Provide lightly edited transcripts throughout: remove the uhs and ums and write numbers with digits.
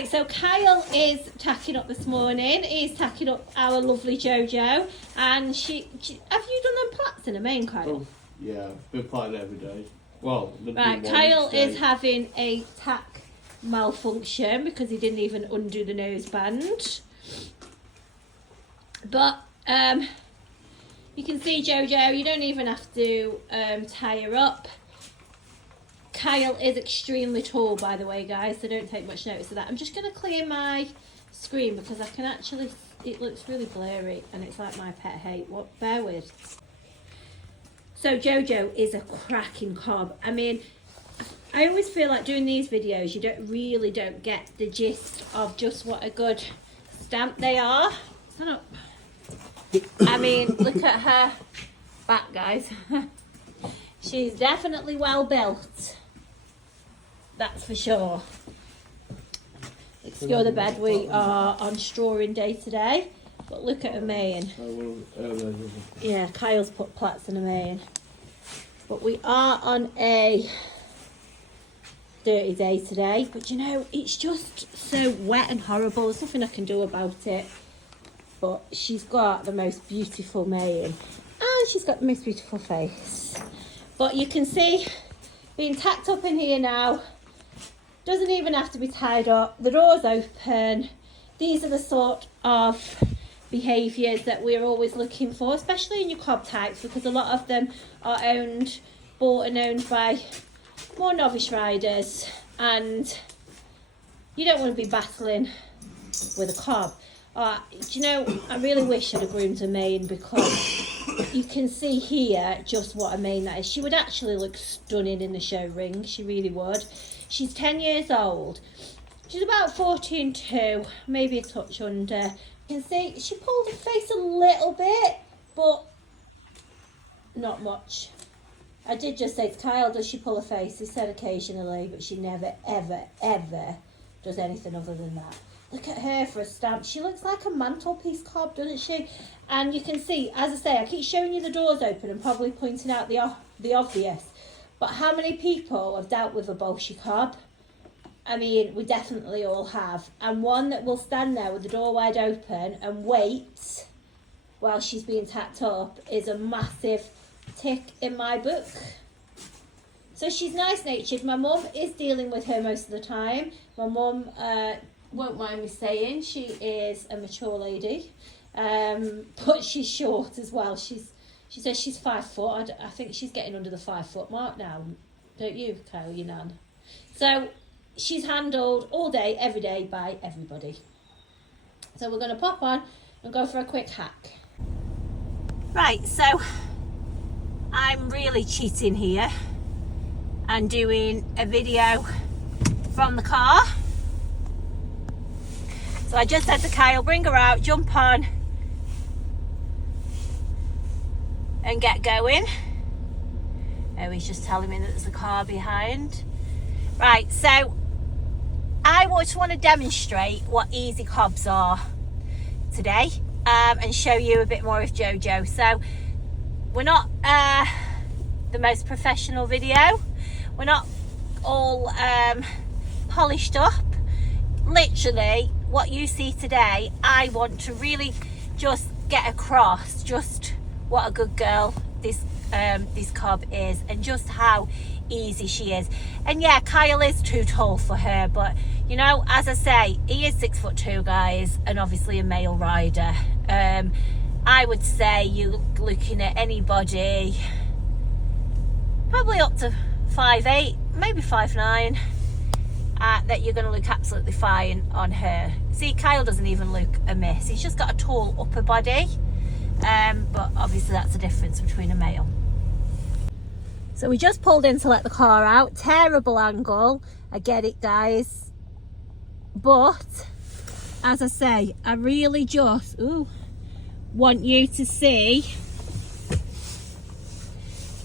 Right, so Kyle is tacking up this morning. He's tacking up our lovely JoJo, and she have you done them plats in a mane, Kyle? Oh, yeah, been plaiting every day. Well, right, Kyle is having a tack malfunction because he didn't even undo the noseband. But you can see JoJo, you don't even have to tie her up. Kyle is extremely tall, by the way, guys, so don't take much notice of that. I'm just going to clear my screen because I can actually, it looks really blurry and it's like my pet hate. What? Bear with. So JoJo is a cracking cob. I mean, I always feel like doing these videos, you don't get the gist of just what a good stamp they are. Stand up. I mean, look at her back, guys. She's definitely well built. That's for sure. Let's go to bed. We are on strawing day today. But look at her mane. Yeah, Kyle's put plaits in her mane. But we are on a dirty day today. But you know, it's just so wet and horrible. There's nothing I can do about it. But she's got the most beautiful mane. And she's got the most beautiful face. But you can see, being tacked up in here now, doesn't even have to be tied up. The door's open. These are the sort of behaviours that we're always looking for, especially in your cob types, because a lot of them are bought and owned by more novice riders, and you don't want to be battling with a cob. Do you know, I really wish I'd have groomed a mane, because you can see here just what a mane that is. She would actually look stunning in the show ring. She really would. She's 10 years old. She's about 14.2, maybe a touch under. You can see she pulled her face a little bit, but not much. I did just say to Kyle, does she pull her face? He said occasionally, but she never, ever, ever does anything other than that. Look at her for a stamp. She looks like a mantelpiece cob, doesn't she? And you can see, as I say, I keep showing you the doors open and probably pointing out the obvious. But how many people have dealt with a Bolshe cob? I mean, we definitely all have. And one that will stand there with the door wide open and wait while she's being tacked up is a massive tick in my book. So she's nice-natured. My mum is dealing with her most of the time. My mum won't mind me saying she is a mature lady, but she's short as well. She says she's 5 foot. I think she's getting under the 5 foot mark now, don't you, Kyle, your nan? So she's handled all day, every day by everybody. So we're going to pop on and go for a quick hack. Right, so I'm really cheating here and doing a video from the car. So I just said to Kyle, bring her out, jump on and get going. Oh, he's just telling me that there's a car behind. Right, so I just want to demonstrate what easy cobs are today, and show you a bit more of JoJo. So we're not the most professional video. We're not all polished up. Literally, what you see today, I want to really just get across just what a good girl this cob is, and just how easy she is. And yeah, Kyle is too tall for her, but you know, as I say, he is 6'2", guys, and obviously a male rider. I would say you're looking at anybody probably up to 5'8", maybe 5'9", that you're going to look absolutely fine on her. See, Kyle doesn't even look amiss. He's just got a tall upper body, but obviously that's the difference between a male. So we just pulled in to let the car out. Terrible angle, I get it, guys, but as I say, I really just want you to see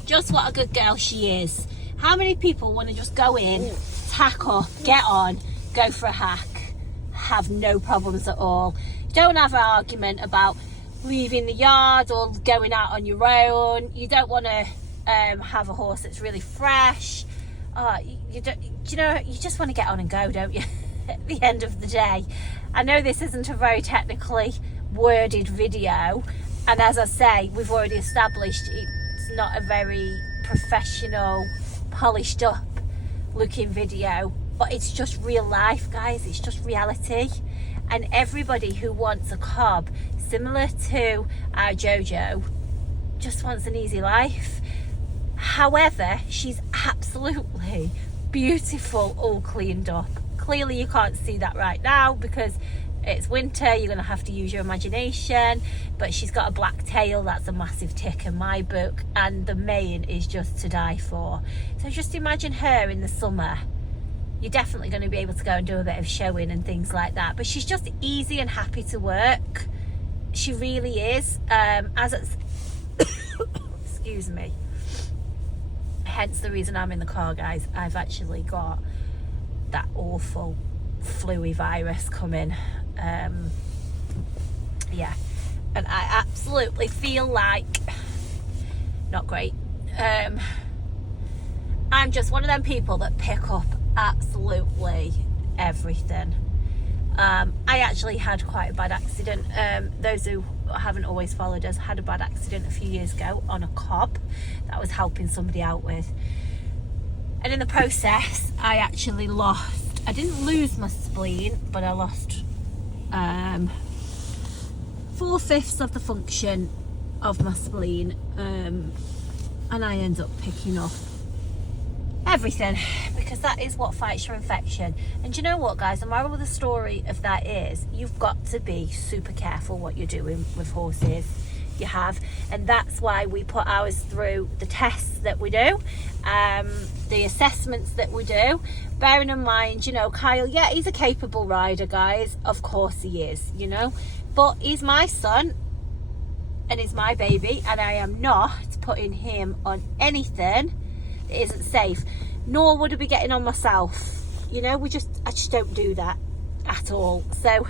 just what a good girl she is. How many people want to just go in, tack up, get on, go for a hack, have no problems at all? Don't have an argument about leaving the yard or going out on your own. You don't want to have a horse that's really fresh. You just want to get on and go, don't you? at the end of the day. I know this isn't a very technically worded video, and as I say, we've already established it's not a very professional, polished up looking video, but it's just real life, guys. It's just reality. And everybody who wants a cob similar to our JoJo just wants an easy life. However, she's absolutely beautiful, all cleaned up. Clearly you can't see that right now because it's winter, you're going to have to use your imagination, but she's got a black tail. That's a massive tick in my book, and the mane is just to die for. So just imagine her in the summer. You're definitely going to be able to go and do a bit of showing and things like that, but she's just easy and happy to work. She really is. As it's excuse me, hence the reason I'm in the car, guys. I've actually got that awful flu virus coming. Yeah, and I absolutely feel like not great. I'm just one of them people that pick up absolutely everything. I actually had quite a bad accident. Those who haven't always followed us, had a bad accident a few years ago on a cob that I was helping somebody out with, and in the process I actually lost, I didn't lose my spleen, but I lost 4/5 of the function of my spleen, and I end up picking up everything because that is what fights your infection. And do you know what, guys, the moral of the story of that is you've got to be super careful what you're doing with horses. You have, and that's why we put ours through the tests that we do, the assessments that we do, bearing in mind, you know, Kyle, yeah, he's a capable rider, guys, of course he is, you know, but he's my son and he's my baby, and I am not putting him on anything that isn't safe, nor would I be getting on myself, you know. I just don't do that at all. So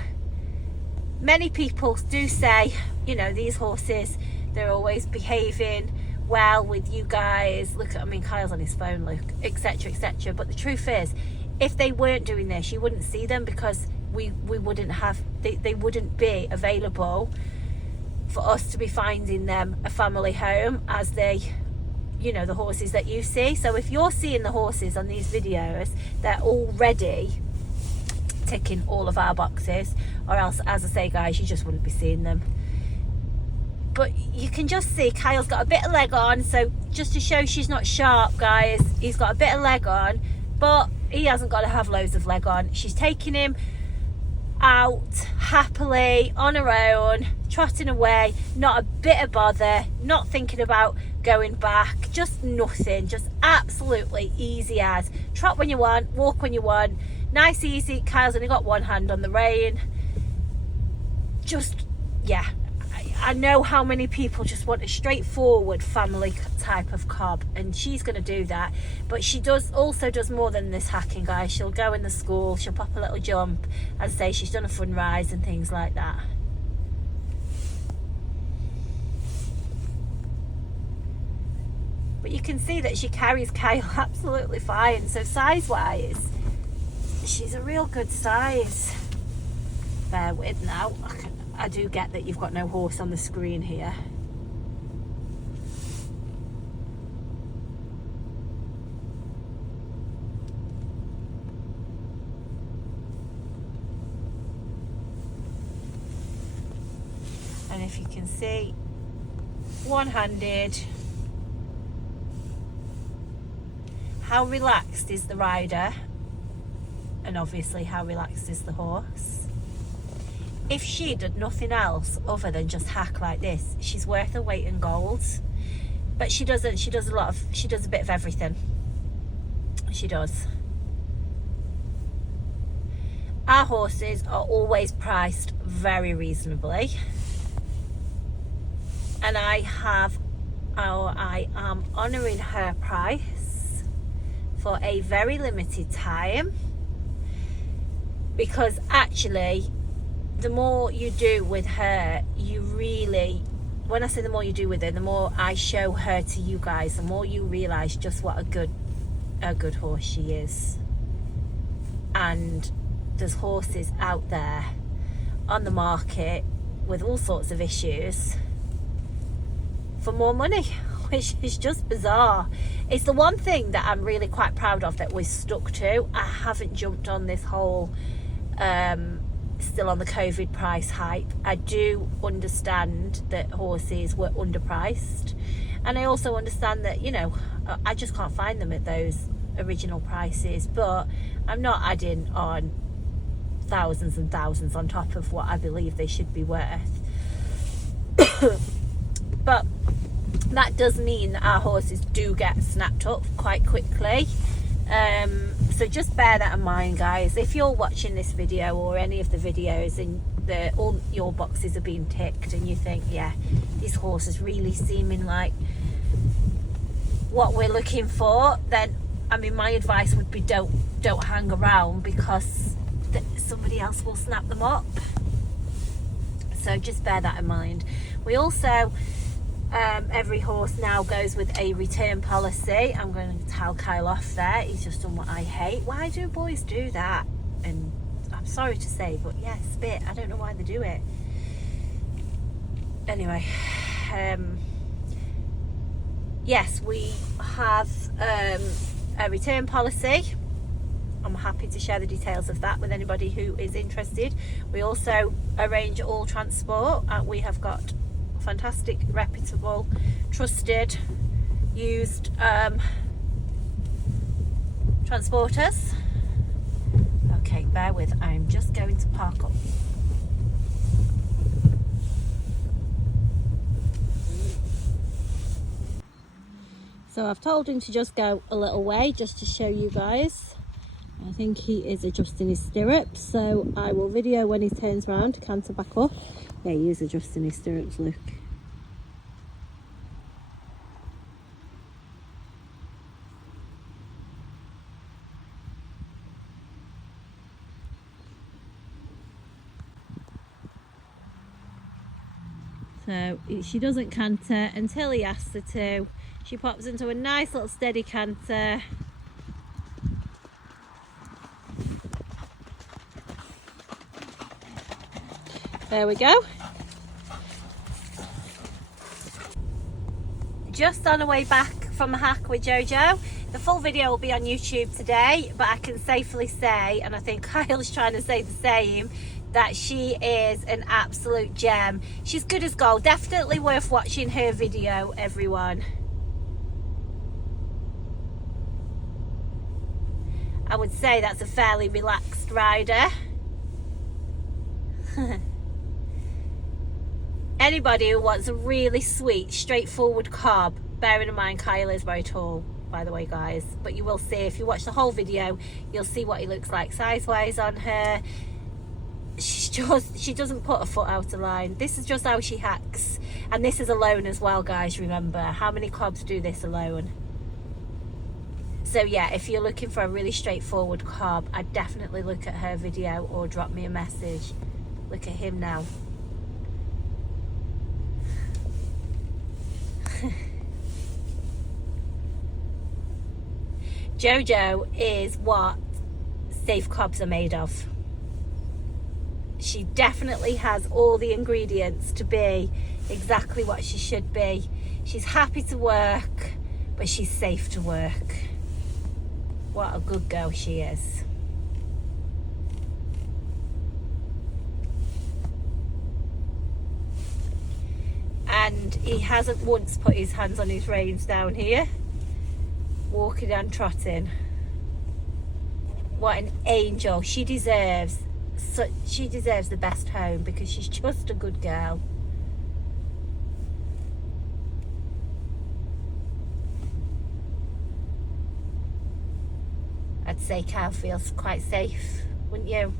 many people do say, you know, these horses, they're always behaving well with you guys. Look at, I mean, Kyle's on his phone, look, etc, etc. But the truth is, if they weren't doing this, you wouldn't see them, because we wouldn't have, they wouldn't be available for us to be finding them a family home as they, you know, the horses that you see. So if you're seeing the horses on these videos, they're already ticking all of our boxes, or else, as I say, guys, you just wouldn't be seeing them. But you can just see Kyle's got a bit of leg on, so just to show she's not sharp, guys, he's got a bit of leg on, but he hasn't got to have loads of leg on. She's taking him out happily on her own, trotting away, not a bit of bother, not thinking about going back, just nothing, just absolutely easy as. Trot when you want, walk when you want, nice easy. Kyle's only got one hand on the rein. Just, yeah, I know how many people just want a straightforward family type of cob, and she's going to do that. But she also does more than this hacking, guys. She'll go in the school, she'll pop a little jump, and say she's done a fun rise and things like that. But you can see that she carries Kyle absolutely fine. So size wise, she's a real good size. Bear with now. I do get that you've got no horse on the screen here. And if you can see, one-handed. How relaxed is the rider? And obviously how relaxed is the horse? If she did nothing else other than just hack like this, she's worth her weight in gold. But she doesn't. She does a bit of everything. She does. Our horses are always priced very reasonably, and I am honouring her price for a very limited time, because actually, the more you do with her, you really, when I say the more you do with her, the more I show her to you guys, the more you realise just what a good horse she is. And there's horses out there on the market with all sorts of issues for more money, which is just bizarre. It's the one thing that I'm really quite proud of that we've stuck to. I haven't jumped on this whole still on the COVID price hype. I do understand that horses were underpriced, and I also understand that, you know, I just can't find them at those original prices, but I'm not adding on thousands and thousands on top of what I believe they should be worth. But that does mean that our horses do get snapped up quite quickly. So just bear that in mind, guys. If you're watching this video or any of the videos and all your boxes are being ticked and you think, yeah, this horse is really seeming like what we're looking for, then I mean, my advice would be don't hang around, because somebody else will snap them up. So just bear that in mind. We also every horse now goes with a return policy. I'm going to tell Kyle off there. He's just done what I hate. Why do boys do that? And I'm sorry to say, but yeah, spit. I don't know why they do it. Anyway, yes, we have a return policy. I'm happy to share the details of that with anybody who is interested. We also arrange all transport. We have got fantastic, reputable, trusted, used transporters. Okay, bear with, I'm just going to park up. So I've told him to just go a little way just to show you guys. I think he is adjusting his stirrups, so I will video when he turns around to canter back up. Yeah, he is adjusting his stirrups, look. So she doesn't canter until he asks her to. She pops into a nice little steady canter. There we go. Just on the way back from the hack with JoJo. The full video will be on YouTube today, but I can safely say, and I think Kyle's trying to say the same, that she is an absolute gem. She's good as gold. Definitely worth watching her video, everyone. I would say that's a fairly relaxed rider. Anybody who wants a really sweet, straightforward cob, bearing in mind Kyle is very tall, by the way, guys, but you will see, if you watch the whole video, you'll see what he looks like size-wise on her. She doesn't put a foot out of line. This is just how she hacks, and this is alone as well, guys. Remember, how many cobs do this alone? So yeah, if you're looking for a really straightforward cob, I'd definitely look at her video or drop me a message. Look at him now. JoJo is what safe cobs are made of. She definitely has all the ingredients to be exactly what she should be. She's happy to work, but she's safe to work. What a good girl she is. And he hasn't once put his hands on his reins down here, walking and trotting. What an angel. She deserves the best home, because she's just a good girl. I'd say Kyle feels quite safe, wouldn't you?